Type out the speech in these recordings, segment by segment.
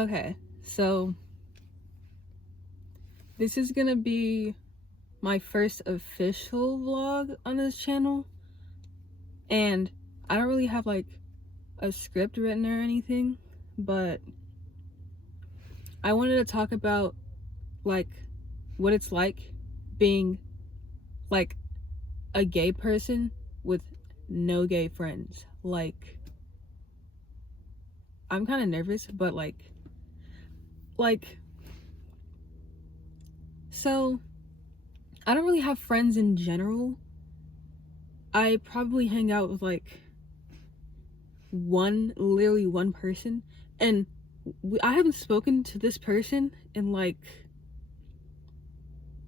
Okay, so this is gonna be my first official vlog on this channel, and I don't really have like a script written or anything, but I wanted to talk about like what it's like being like a gay person with no gay friends. Like, I'm kind of nervous, but so I don't really have friends in general. I probably hang out with like literally one person, and I haven't spoken to this person in like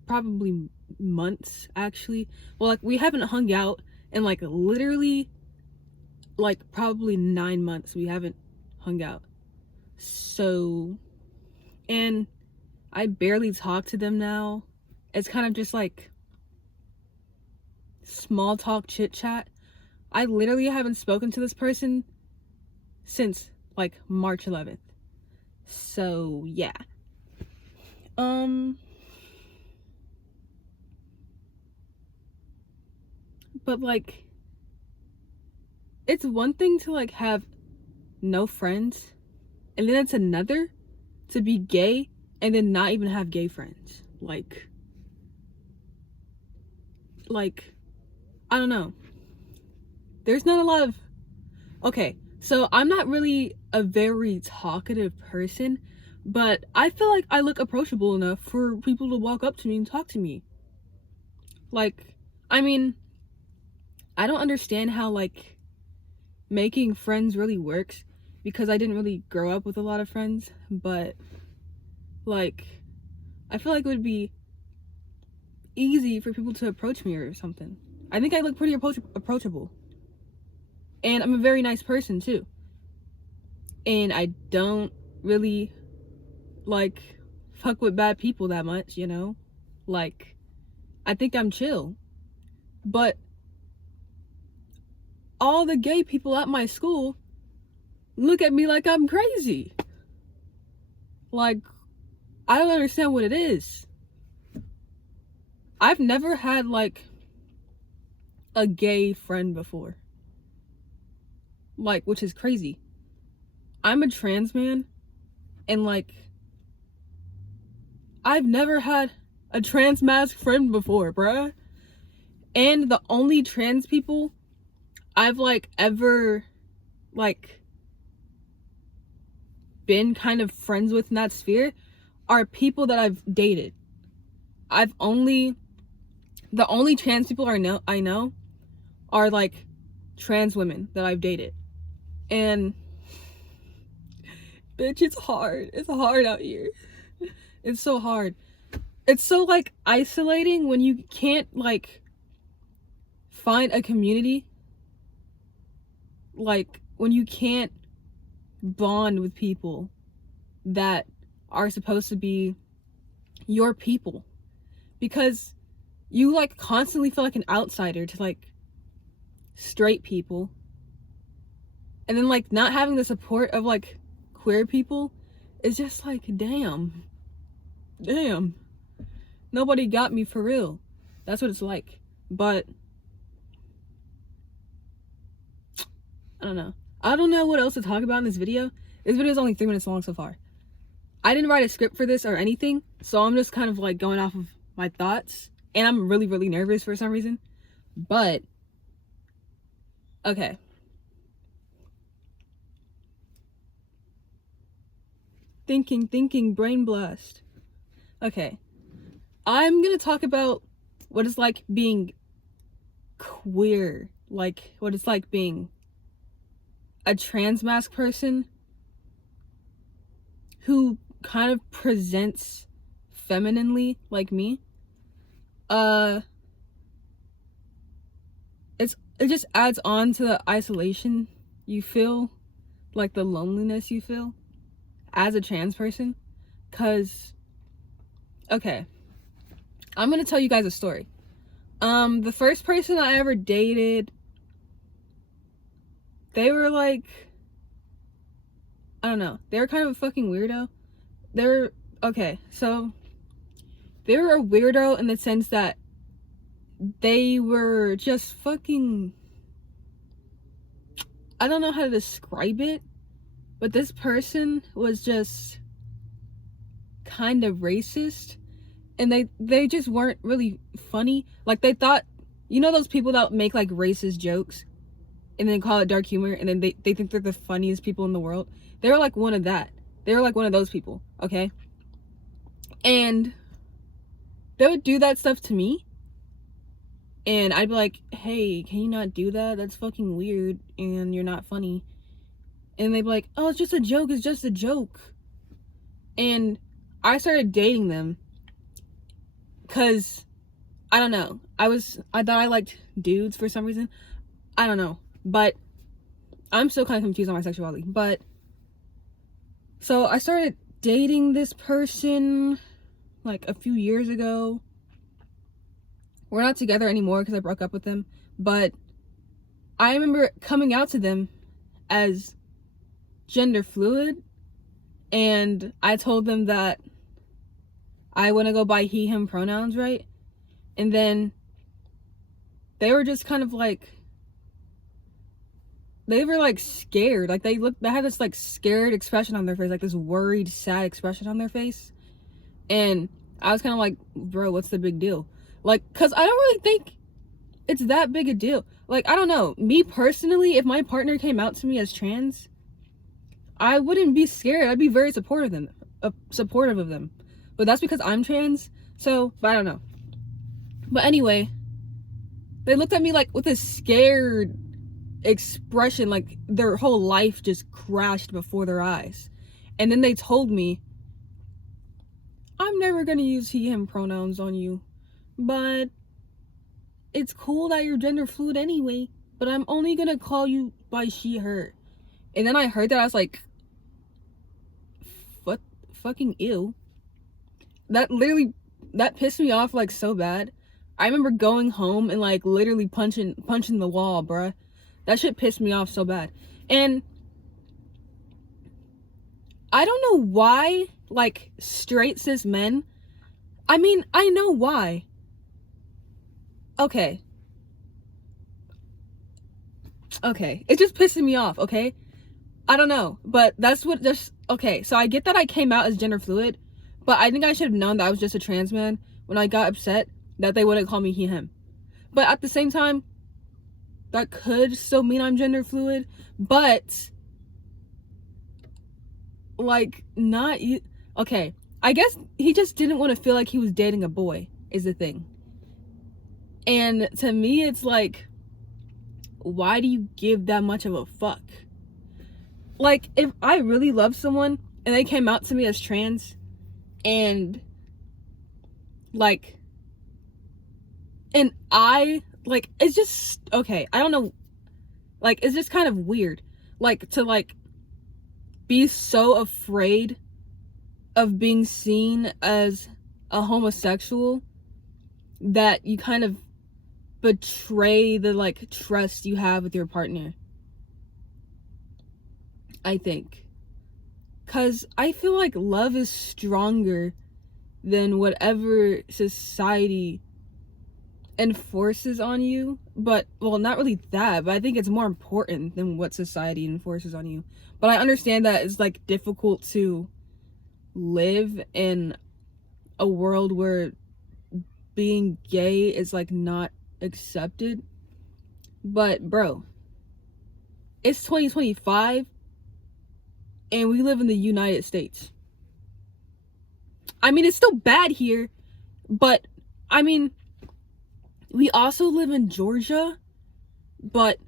probably months, actually. Well, like, we haven't hung out in like literally like probably 9 months. We haven't hung out. So, and I barely talk to them now. It's kind of just like small talk, chit chat. I literally haven't spoken to this person since like March 11th. So yeah. But like, it's one thing to like have no friends, and then it's another to be gay and then not even have gay friends. Like I don't know. There's not a lot of, okay, so I'm not really a very talkative person, but I feel like I look approachable enough for people to walk up to me and talk to me. Like, I mean, I don't understand how like making friends really works, because I didn't really grow up with a lot of friends, but like, I feel like it would be easy for people to approach me or something. I think I look pretty approachable. And I'm a very nice person too. And I don't really like fuck with bad people that much, you know? Like, I think I'm chill. But all the gay people at my school look at me like I'm crazy. Like, I don't understand what it is. I've never had like a gay friend before. Like, which is crazy. I'm a trans man, and like, I've never had a trans mask friend before, bruh. And the only trans people I've like ever like been kind of friends with in that sphere are people that I've dated. The only trans people I know are like trans women that I've dated. And bitch, it's hard. It's hard out here. It's so hard. It's so like isolating when you can't like find a community. Like, when you can't bond with people that are supposed to be your people, because you like constantly feel like an outsider to like straight people, and then like not having the support of like queer people is just like, damn, nobody got me for real. That's what it's like. But I don't know what else to talk about in this video. This video is only 3 minutes long so far. I didn't write a script for this or anything, so I'm just kind of like going off of my thoughts, and I'm really, really nervous for some reason. But okay. Thinking, brain blast. Okay. I'm gonna talk about what it's like being queer. Like, what it's like being a trans mask person who kind of presents femininely like me. It just adds on to the isolation you feel, like the loneliness you feel as a trans person. Cause, okay, I'm gonna tell you guys a story. The first person I ever dated, they were like I don't know. They were kind of a fucking weirdo. They're okay, so they were a weirdo in the sense that they were just fucking, I don't know how to describe it, but this person was just kind of racist, and they just weren't really funny. Like, they thought, you know those people that make like racist jokes and then call it dark humor, and then they think they're the funniest people in the world? They were like one of that. They were like one of those people, okay? And they would do that stuff to me, and I'd be like, hey, can you not do that? That's fucking weird, and you're not funny. And they'd be like, oh, it's just a joke, it's just a joke. And I started dating them because, I don't know, I thought I liked dudes for some reason. I don't know, but I'm still kind of confused on my sexuality. But so I started dating this person like a few years ago. We're not together anymore because I broke up with them, but I remember coming out to them as gender fluid, and I told them that I want to go by he him pronouns, right? And then they were just kind of like, they were like scared. Like, they had this like scared expression on their face, like this worried, sad expression on their face. And I was kind of like, bro, what's the big deal? Like, cause I don't really think it's that big a deal. Like, I don't know, me personally, if my partner came out to me as trans, I wouldn't be scared. I'd be very supportive of them. But that's because I'm trans. So, but I don't know. But anyway, they looked at me like with a scared expression, like their whole life just crashed before their eyes. And then they told me, I'm never gonna use he him pronouns on you, but it's cool that you're gender fluid anyway, but I'm only gonna call you by she her. And then I heard that, I was like, fucking ew. That pissed me off like so bad. I remember going home and like literally punching the wall, bruh. That shit pissed me off so bad. And I don't know why, like, straight cis men, I mean, I know why. Okay, it's just pissing me off, okay? I don't know, but that's what just, okay, so I get that I came out as gender fluid, but I think I should have known that I was just a trans man when I got upset that they wouldn't call me he him. But at the same time, that could still mean I'm gender fluid, but like, not you. Okay, I guess he just didn't want to feel like he was dating a boy is the thing. And to me, it's like, why do you give that much of a fuck? Like, if I really love someone and they came out to me as trans, and like, and I like, it's just, okay, I don't know, like, it's just kind of weird, like, to like be so afraid of being seen as a homosexual that you kind of betray the like trust you have with your partner, I think. Because I feel like love is stronger than whatever society enforces on you. But, well, not really that, but I think it's more important than what society enforces on you. But I understand that it's like difficult to live in a world where being gay is like not accepted. But bro, it's 2025 and we live in the United States. I mean, it's still bad here, but I mean, we also live in Georgia, but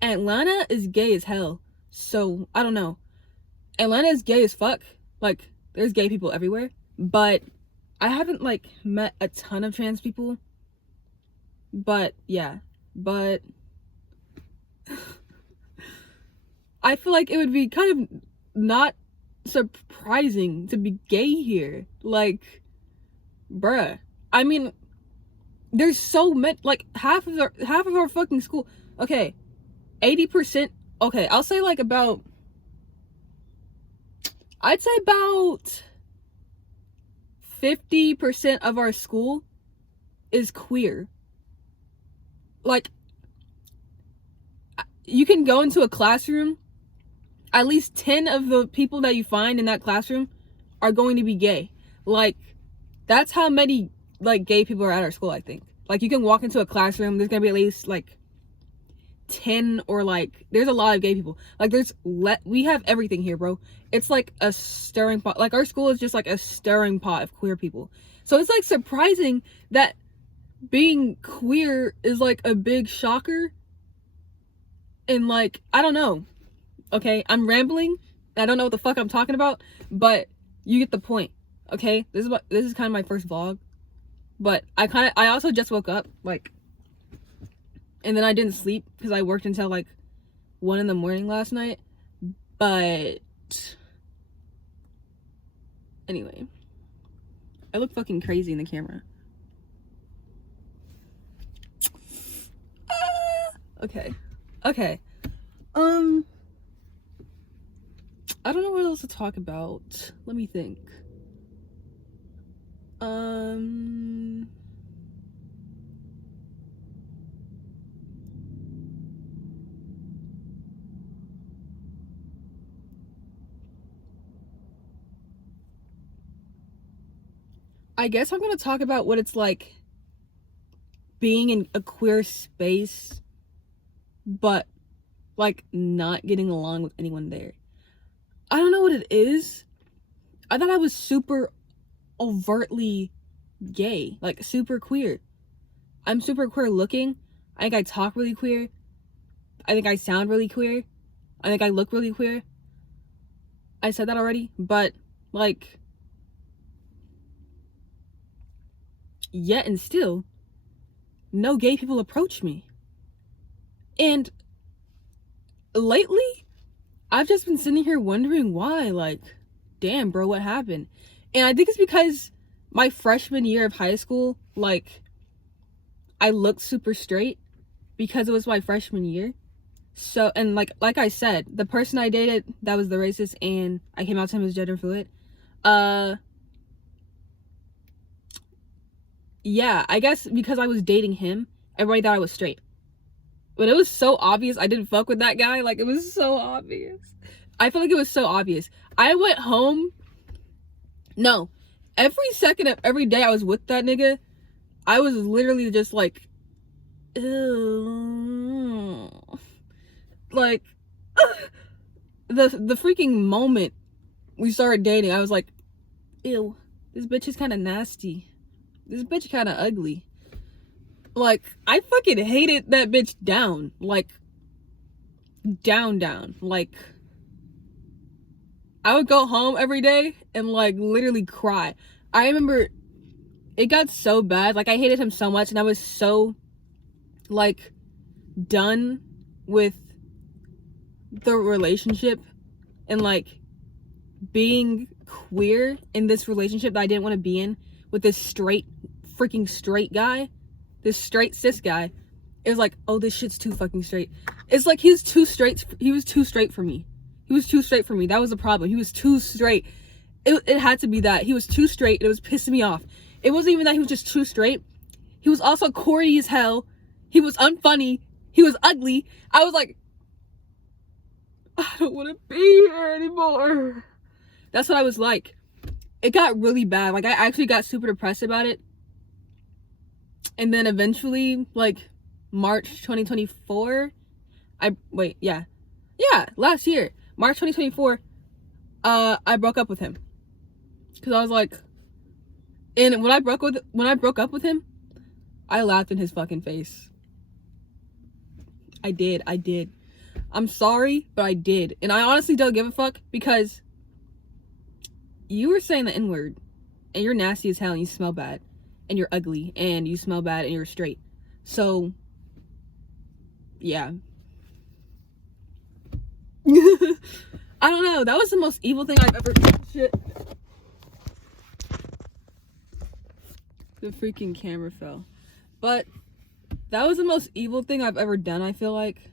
Atlanta is gay as hell. So I don't know, Atlanta is gay as fuck. Like, there's gay people everywhere, but I haven't like met a ton of trans people. But yeah, but I feel like it would be kind of not surprising to be gay here. Like, bruh, I mean, there's so many, like half of our fucking school, okay, 80%, okay, I'll say like about I'd say about 50% of our school is queer. Like, you can go into a classroom, at least 10 of the people that you find in that classroom are going to be gay. Like, that's how many, like, gay people are at our school, I think. Like, you can walk into a classroom, there's gonna be at least, like, 10 or, like, there's a lot of gay people. Like, we have everything here, bro. It's like a stirring pot. Like, our school is just like a stirring pot of queer people. So it's, like, surprising that being queer is, like, a big shocker. And, like, I don't know. Okay, I'm rambling. I don't know what the fuck I'm talking about, but you get the point. Okay, this is kind of my first vlog, but I also just woke up, like, and then I didn't sleep because I worked until like 1 a.m. last night. But anyway, I look fucking crazy in the camera. Okay. I don't know what else to talk about. Let me think. I guess I'm gonna talk about what it's like being in a queer space, but like not getting along with anyone there. I don't know what it is. I thought I was super overtly gay, like super queer. I'm super queer looking. I think I talk really queer. I think I sound really queer. I think I look really queer. I said that already, but like, yet and still, no gay people approach me. And lately, I've just been sitting here wondering why. Like, damn, bro, what happened? And I think it's because my freshman year of high school, like, I looked super straight because it was my freshman year. So, and like I said, the person I dated that was the racist and I came out to him as gender fluid, yeah, I guess because I was dating him, everybody thought I was straight. But it was so obvious I didn't fuck with that guy. Like, it was so obvious. I feel like it was so obvious. I went home. No. Every second of every day I was with that nigga, I was literally just like, ew. Like, the freaking moment we started dating, I was like, ew, this bitch is kind of nasty. This bitch kind of ugly. Like, I fucking hated that bitch down. Like, down. Like, I would go home every day and, like, literally cry. I remember it got so bad. Like, I hated him so much and I was so, like, done with the relationship and, like, being queer in this relationship that I didn't want to be in with this freaking straight guy. This straight cis guy. It was like, oh, this shit's too fucking straight. It's like he was too straight for me. He was too straight for me. That was the problem. He was too straight. It had to be that. He was too straight. It was pissing me off. It wasn't even that he was just too straight. He was also corny as hell. He was unfunny. He was ugly. I was like, I don't want to be here anymore. That's what I was like. It got really bad. Like, I actually got super depressed about it. And then eventually, like, March 2024, last year, March 2024, I broke up with him. Because I was like, and when I broke up with him, I laughed in his fucking face. I did. I'm sorry, but I did. And I honestly don't give a fuck because you were saying the N-word and you're nasty as hell and you smell bad. And you're ugly, and you smell bad, and you're straight. So, yeah. I don't know. That was the most evil thing I've ever... Shit. The freaking camera fell. But, that was the most evil thing I've ever done, I feel like.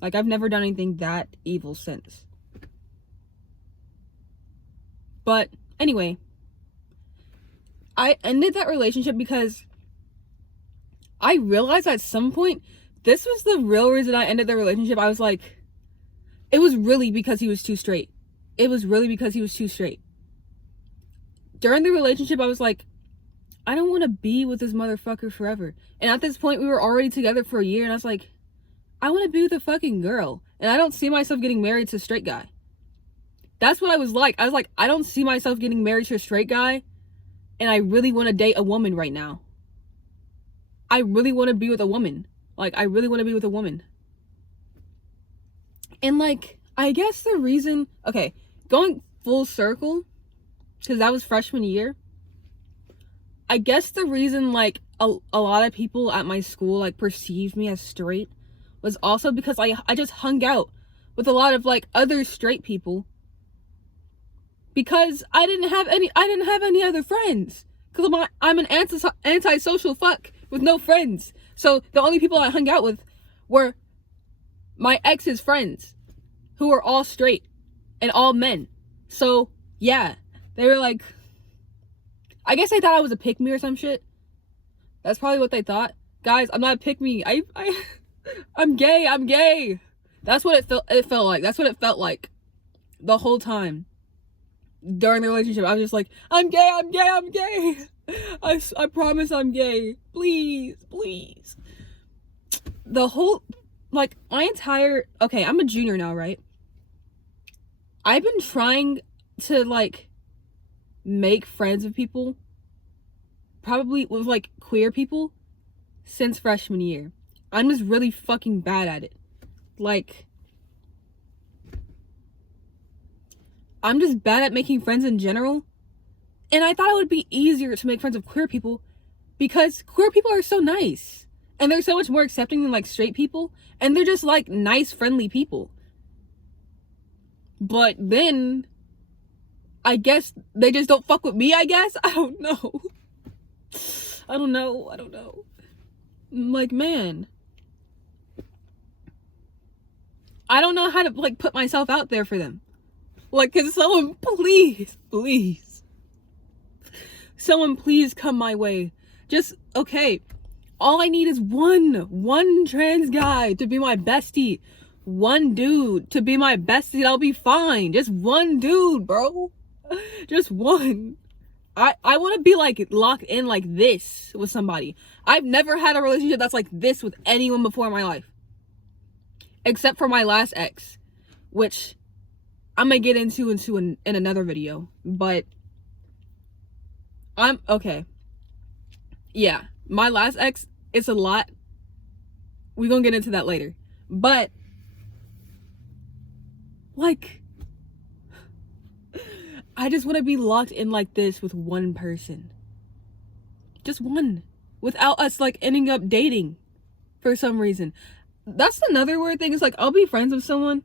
Like, I've never done anything that evil since. But anyway, I ended that relationship because I realized at some point, this was the real reason I ended the relationship. I was like, it was really because he was too straight. It was really because he was too straight. During the relationship, I was like, I don't want to be with this motherfucker forever. And at this point, we were already together for a year, and I was like, I want to be with a fucking girl. And I don't see myself getting married to a straight guy. That's what I was like. I was like, I don't see myself getting married to a straight guy, and I really want to date a woman right now. I really want to be with a woman. Like, I really want to be with a woman. And, like, I guess the reason... Okay, going full circle, because that was freshman year. I guess the reason, like, a lot of people at my school, like, perceived me as straight was also because I just hung out with a lot of, like, other straight people. Because I didn't have any other friends. Because I'm an antisocial fuck with no friends. So the only people I hung out with were my ex's friends, who were all straight and all men. So yeah, they were like, I guess they thought I was a pick-me or some shit. That's probably what they thought. Guys, I'm not a pick-me. I'm gay. That's what it felt like. That's what it felt like the whole time. During the relationship, I was just like, I'm gay. I promise I'm gay. Please. The whole, like, my entire, okay, I'm a junior now, right? I've been trying to, like, make friends with people, probably with, like, queer people, since freshman year. I'm just really fucking bad at it. Like, I'm just bad at making friends in general. And I thought it would be easier to make friends with queer people because queer people are so nice. And they're so much more accepting than, like, straight people. And they're just, like, nice, friendly people. But then, I guess they just don't fuck with me, I guess? I don't know. I don't know. Like, man. I don't know how to, like, put myself out there for them. Like, can someone please. Someone please come my way. Just, okay. All I need is one trans guy to be my bestie. One dude to be my bestie. I'll be fine. Just one dude, bro. Just one. I want to be, like, locked in like this with somebody. I've never had a relationship that's like this with anyone before in my life. Except for my last ex. Which I'm gonna get into in another video. But I'm okay. Yeah, my last ex, it's a lot. We're gonna get into that later. But, like, I just want to be locked in like this with one person. Just one. Without us, like, ending up dating for some reason. That's another weird thing. Is, like, I'll be friends with someone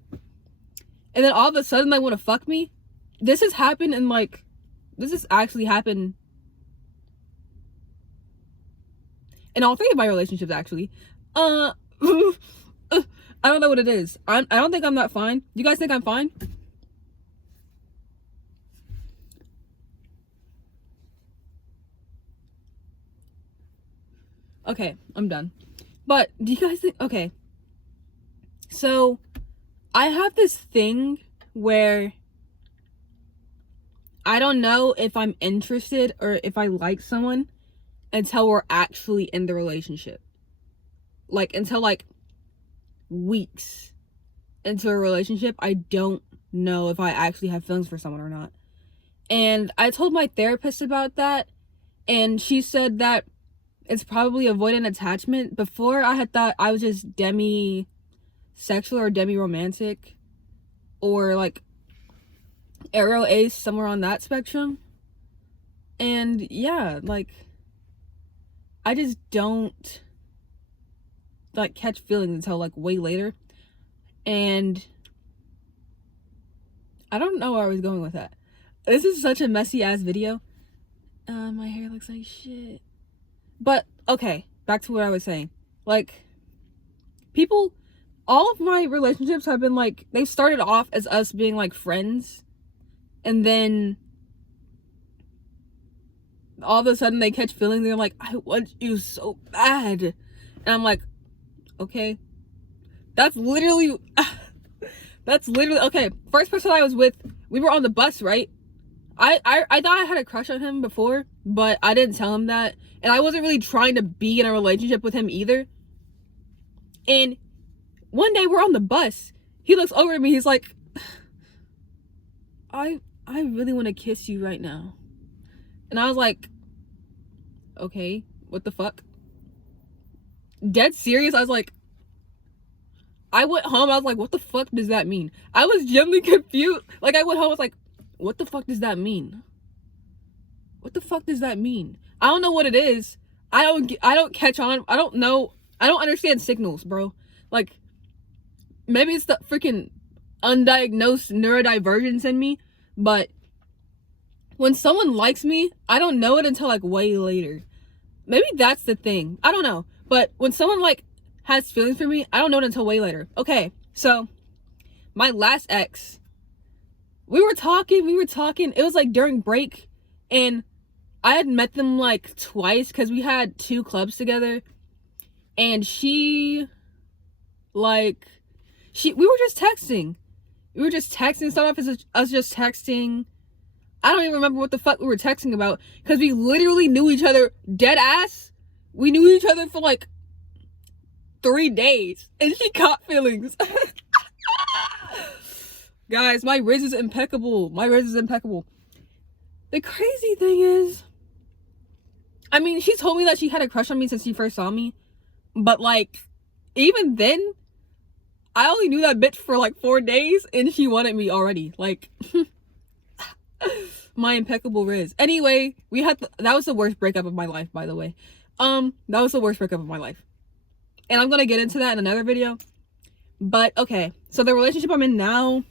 and then all of a sudden they want to fuck me. This has happened in, like, this has actually happened in all three of my relationships, actually. I don't know what it is. I don't think I'm that fine. You guys think I'm fine? Okay, I'm done. But do you guys think, okay, so I have this thing where I don't know if I'm interested or if I like someone until we're actually in the relationship. Like, until, like, weeks into a relationship, I don't know if I actually have feelings for someone or not. And I told my therapist about that, and she said that it's probably avoidant attachment. Before, I had thought I was just demi-sexual or demi-romantic, or, like, aro ace, somewhere on that spectrum. And yeah, like, I just don't, like, catch feelings until, like, way later. And I don't know where I was going with that. This is such a messy ass video. My hair looks like shit. But, okay, back to what I was saying. Like, people, all of my relationships have been, like, they started off as us being, like, friends. And then all of a sudden they catch feelings and they're like, I want you so bad. And I'm like, okay. That's literally okay. First person I was with, we were on the bus, right? I thought I had a crush on him before, but I didn't tell him that. And I wasn't really trying to be in a relationship with him either. And one day we're on the bus. He looks over at me. He's like, I really want to kiss you right now. And I was like, okay, what the fuck? Dead serious? I was like, I went home. I was like, what the fuck does that mean? I was genuinely confused. Like, I went home. I was like, what the fuck does that mean? What the fuck does that mean? I don't know what it is. I don't catch on. I don't know. I don't understand signals, bro. Like, maybe it's the freaking undiagnosed neurodivergence in me, but when someone likes me, I don't know it until like way later. Maybe that's the thing. I don't know. But when someone like has feelings for me, I don't know it until way later. Okay, so my last ex, we were talking. It was like during break, and I had met them like twice because we had 2 clubs together. And we were just texting. Started off as us just texting. I don't even remember what the fuck we were texting about because we literally knew each other dead ass. We knew each other for like 3 days and she caught feelings. Guys, my riz is impeccable. The crazy thing is, I mean, she told me that she had a crush on me since she first saw me. But like, even then, I only knew that bitch for like 4 days and she wanted me already. Like, my impeccable riz. Anyway, that was the worst breakup of my life, by the way. That was the worst breakup of my life. And I'm gonna get into that in another video. But okay, so the relationship I'm in now,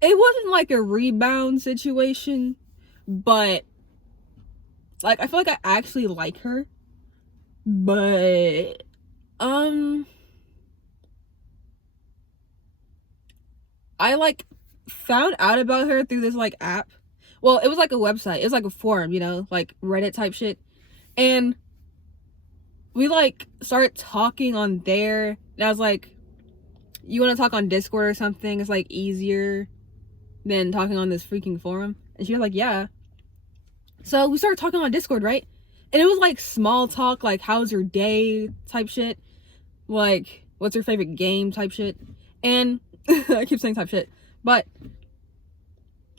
it wasn't like a rebound situation, but like, I feel like I actually like her. But I like found out about her through this like app. Well, it was like a website. It was like a forum, you know, like Reddit type shit. And we like started talking on there. And I was like, you want to talk on Discord or something? It's like easier than talking on this freaking forum. And she was like, yeah. So we started talking on Discord, right? And it was like small talk, like how's your day type shit. Like, what's your favorite game type shit. And I keep saying type shit. But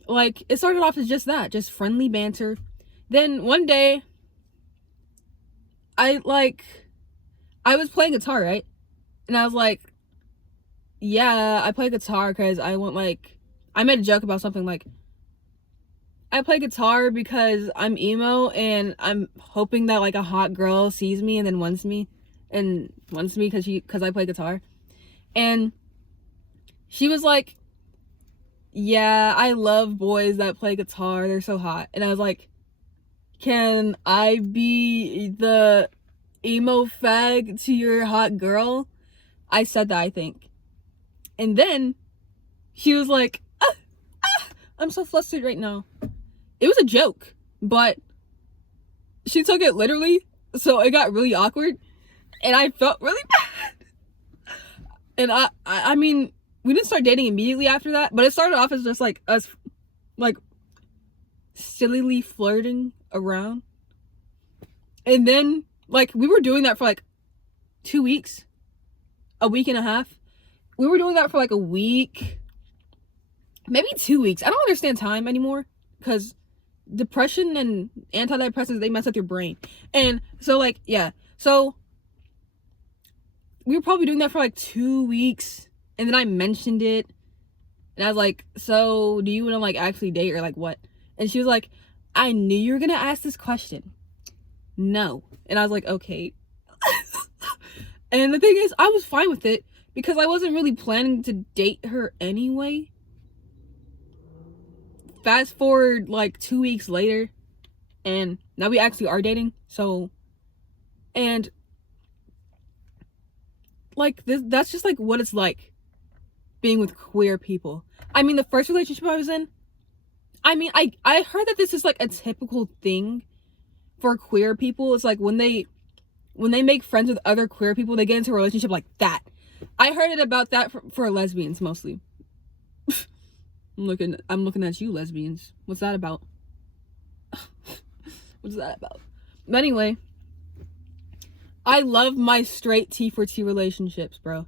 like, it started off as just that, just friendly banter. Then one day, I was playing guitar, right? And I was like, yeah, I play guitar because I made a joke about something like, I play guitar because I'm emo and I'm hoping that like a hot girl sees me and then wants me because I play guitar. And she was like, yeah, I love boys that play guitar. They're so hot. And I was like, can I be the emo fag to your hot girl? I said that, I think. And then she was like, I'm so flustered right now. It was a joke, but she took it literally, so it got really awkward, and I felt really bad. And I mean, we didn't start dating immediately after that, but it started off as just like us, like, sillily flirting around. And then, like, we were doing that for like 2 weeks, a week and a half. We were doing that for like a week, maybe 2 weeks. I don't understand time anymore, because depression and antidepressants, they mess up your brain. And so like, yeah, so we were probably doing that for like 2 weeks, and then I mentioned it, and I was like, so do you want to like actually date or like what? And she was like, I knew you were gonna ask this question. No. And I was like, okay. And the thing is, I was fine with it because I wasn't really planning to date her anyway. Fast forward like 2 weeks later, and now we actually are dating. So, and like that's just like what it's like being with queer people. I mean, the first relationship I was in, I mean, I heard that this is like a typical thing for queer people. It's like when they make friends with other queer people, they get into a relationship like that. I heard it about that for lesbians mostly. I'm looking at you, lesbians. What's that about? What's that about? But anyway, I love my straight T for T relationships, bro.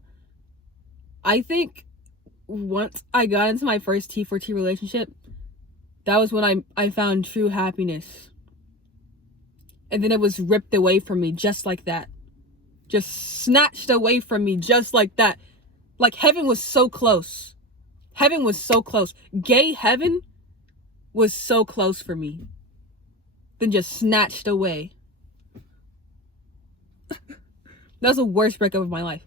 I think once I got into my first T for T relationship, that was when I found true happiness. And then it was ripped away from me just like that. Just snatched away from me just like that. Like heaven was so close. Heaven was so close. Gay heaven was so close for me. Then just snatched away. That was the worst breakup of my life.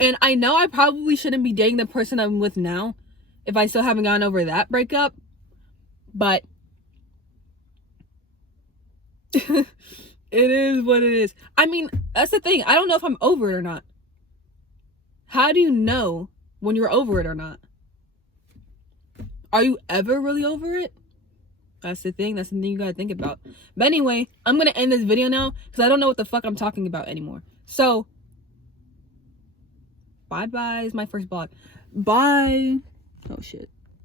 And I know I probably shouldn't be dating the person I'm with now if I still haven't gotten over that breakup. But it is what it is. I mean, that's the thing. I don't know if I'm over it or not. How do you know when you're over it or not? Are you ever really over it? That's the thing. That's the thing you gotta think about. But anyway, I'm gonna end this video now because I don't know what the fuck I'm talking about anymore. So, bye-bye is my first vlog. Bye. Oh, shit.